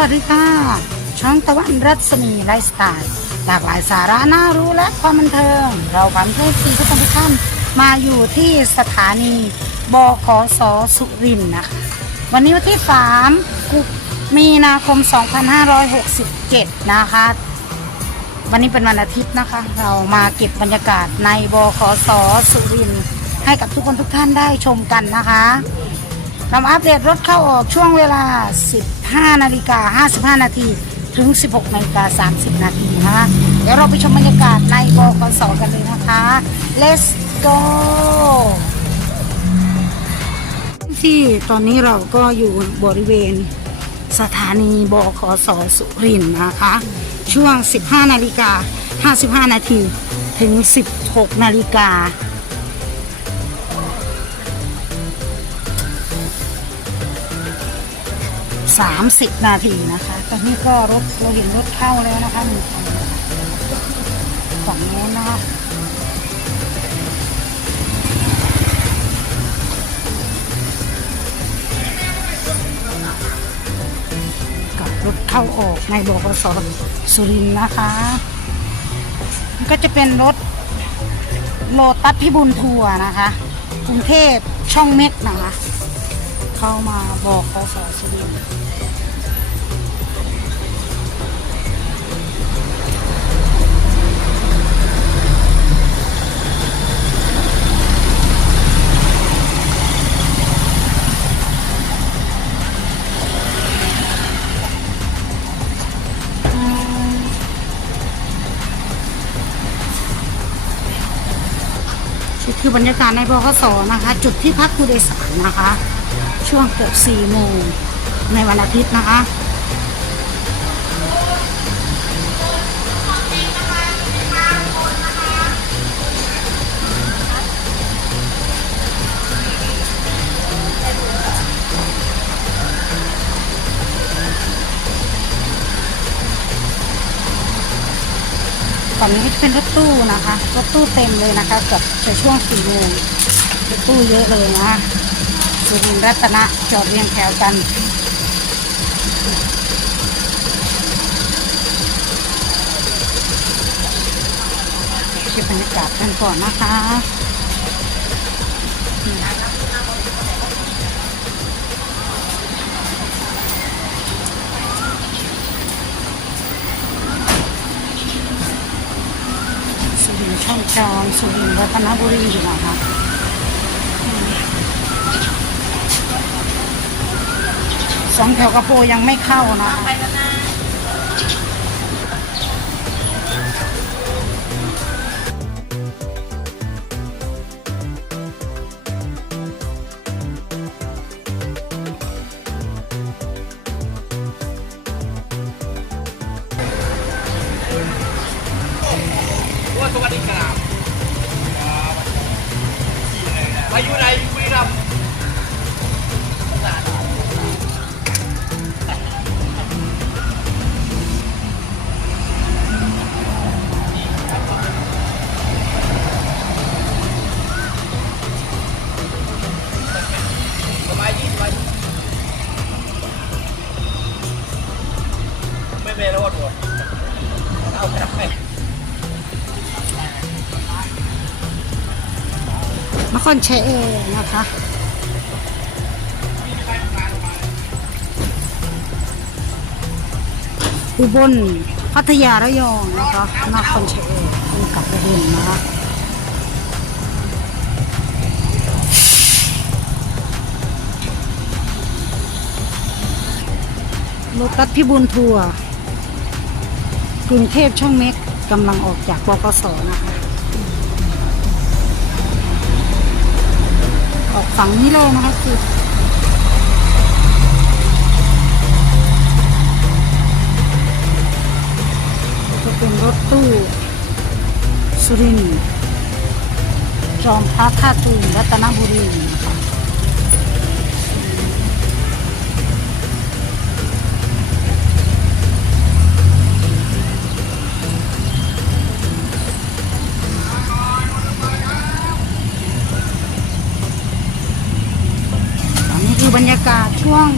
วัสดีค่ะ ช่องตะวันรัศมีไลฟ์สไตล์หลากหลายสาระน่ารู้และความบันเทิง เราความเพื่อนซีทุกคนทุกท่านมาอยู่ที่สถานีบขสสุรินทร์นะคะ วันนี้วันที่3กุมีนาคม 2567 นะคะ วันนี้เป็นวันอาทิตย์นะคะ เรามาเก็บบรรยากาศในบขสสุรินทร์ให้กับทุกคนทุกท่านได้ชมกันนะคะเราอัปเดตรถเข้าออกช่วงเวลา 5นาฬิกา55 นาทีถึง 16นาฬิกา30 นาทีนะคะเดี๋ยวเราไปชมบรรยากาศในบกสกันเลยนะคะ let's go ที่ตอนนี้เราก็อยู่บริเวณสถานีบขสสุรินนะคะ ช่วง 15 นาฬิกา 55 นาทีถึง 16 นาฬิกา 30 นาทีนะคะ ตอนนี้ก็รถเราเห็นรถเข้าแล้วนะคะหนึ่งคันฝั่งโน้นนะคะกับรถเข้าออกในบกสสุรินทร์นะคะมันก็จะเป็นรถโลตัสพิบูลทัวร์นะคะ กรุงเทพช่องเม็กนะคะ เข้ามาบอกคสอสุรินทร์ อบรรยากาศในบกสนะคะ จุดที่พักผู้โดยสารนะคะ ช่วงเกือบ4โมงในวันอาทิตย์นะคะ ตอนนี้เป็นรถตู้นะคะรถตู้เต็มเลยนะคะเกือบจะช่วงสี่โมงรถตู้เยอะเลยนะคะสุรินทร์รัตนะจอดเรียงแถวกันเก็บบรรยากาศกันก่อนนะคะ ช่องจอมสุรินทร์รัตนบุรีอยู่นะคะสองแถวกระโปรงยังไม่เข้านะคะ นครชัยเอนะคะอุบลพัทยาระยองนะคะนครชัยเอเป็นกลับประเด็นนะคะรถตัดพิบูลทัวร์กรุงเทพช่องเม็กกำลังออกจากบกสนะคะ ฝั่งนี้เลยนะคะคือจะเป็นรถตู้สุรินทร์จอมพระท่าตูมรัตนบุรี ช่วง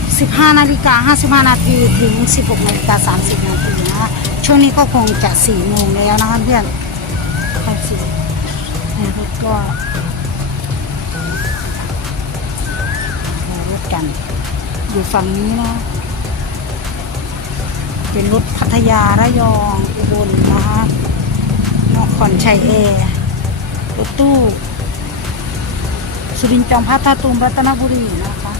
15 นาฬิกา 55 นาทีถึง 16 นาฬิกา 30 นาทีนะคะช่วงนี้ก็คงจะ 4 โมงแล้วนะคะเพื่อนไปสิในรถก็รถกันอยู่ฝั่งนี้นะ เป็นรถพัทยาระยองอุบลนะคะนครชัยแอร์รถตู้สุรินทร์จอมพระท่าตูมรัตนบุรีนะคะ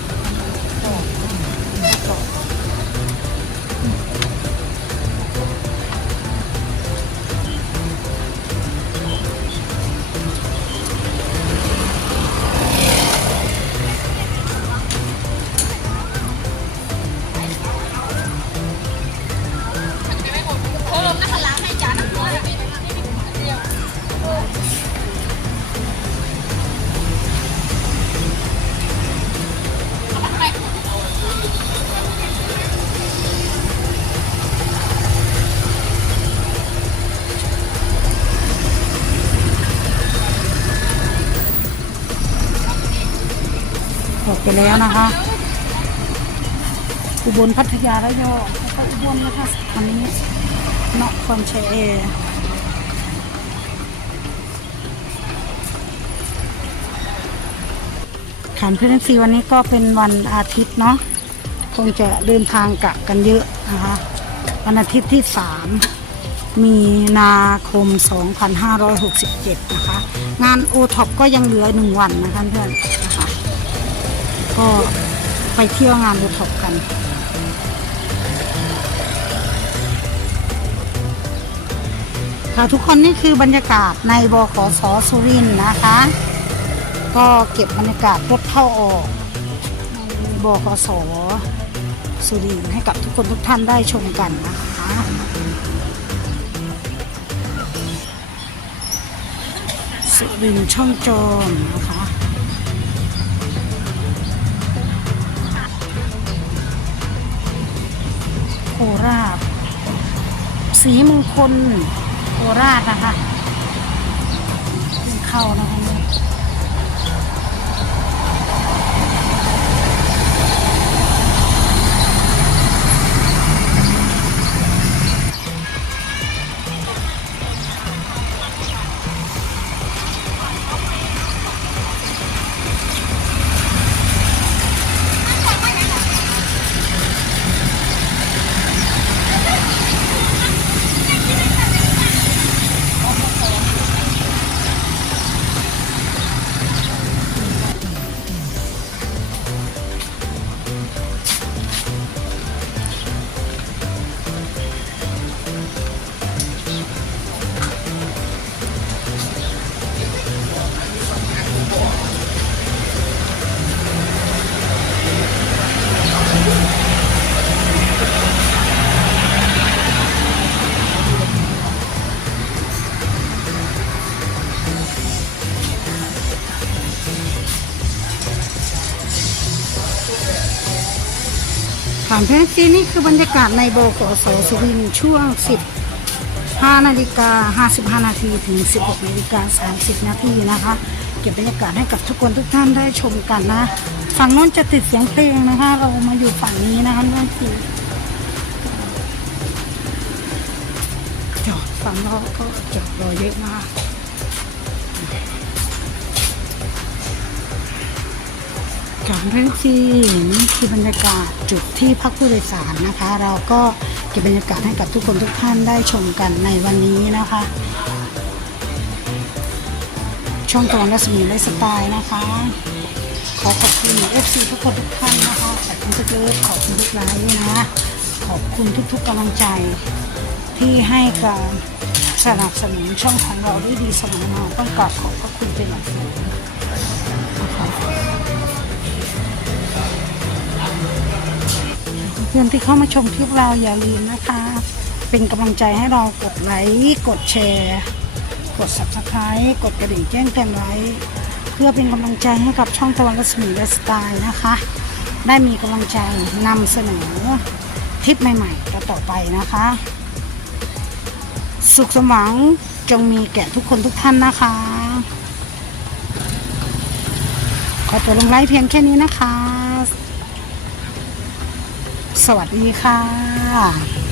ไปแล้วนะคะอุบลพัทยาระยองแล้วก็อุบลนะคะอันนี้นครชัยแอร์ฐานเพื่อนซีวันนี้ก็เป็นวันอาทิตย์เนาะคงจะเดินทางกลับกันเยอะนะคะวันอาทิตย์ที่ 3 มีนาคม 2567 นะคะ งานโอท็อปก็ยังเหลือหนึ่งวันนะคะเพื่อนนะคะ ก็ไปเที่ยวงานโอท็อปกัน ค่ะทุกคนนี่คือบรรยากาศในบขสสุรินนะคะ ก็เก็บบรรยากาศรถเข้าออกในบขสสุรินให้กับทุกคนทุกท่านได้ชมกันนะคะสุรินช่องโจม ราช สีมงคลโคราชนะคะเข้านะคะามเพื่อนซีนี่คือบรรยากาศในโบกสสุรินช่วง 15 นาฬิกา 55 นาทีถึง 16 นาฬิกา 30 นาทีนะคะ เก็บบรรยากาศให้กับทุกคนทุกท่านได้ชมกันนะ ฝั่งโน้นจะติดเสียงเพลงนะคะ เรามาอยู่ฝั่งนี้นะคะเพื่อนซีจอดฝั่งเราก็จอดรอเยอะมาก การเรื่องที่นี่คือบรรยากาศจุดที่พักผู้โดยสารนะคะ เราก็เก็บบรรยากาศให้กับทุกคนทุกท่านได้ชมกันในวันนี้นะคะ ช่องตะวันรัศมีไลฟ์สไตล์นะคะ ขอขอบคุณ FC ทุกคนทุกท่านนะคะขอบคุณทุกเลิฟขอบคุณทุกไลค์นะขอบคุณทุกๆกำลังใจที่ให้การสนับสนุนช่องของเราได้ดีเสมอมาต้องกราบขอบพระคุณเป็นอย่างสูงนะคะ พื่อนที่เข้ามาชมคลิปเราอย่าลืมนะคะ เป็นกำลังใจให้เรากดไลค์กดแชร์ กด subscribe กดกระดิ่งแจ้งเตือนไว้ เพื่อเป็นกำลังใจให้กับช่องตะวันรัศมีและสไตล์นะคะ ได้มีกำลังใจนำเสนอทริปใหม่ๆต่อไปนะคะ สุขสมหวังจงมีแก่ทุกคนทุกท่านนะคะ ขอตัวลงไลฟ์เพียงแค่นี้นะคะ สวัสดีค่ะ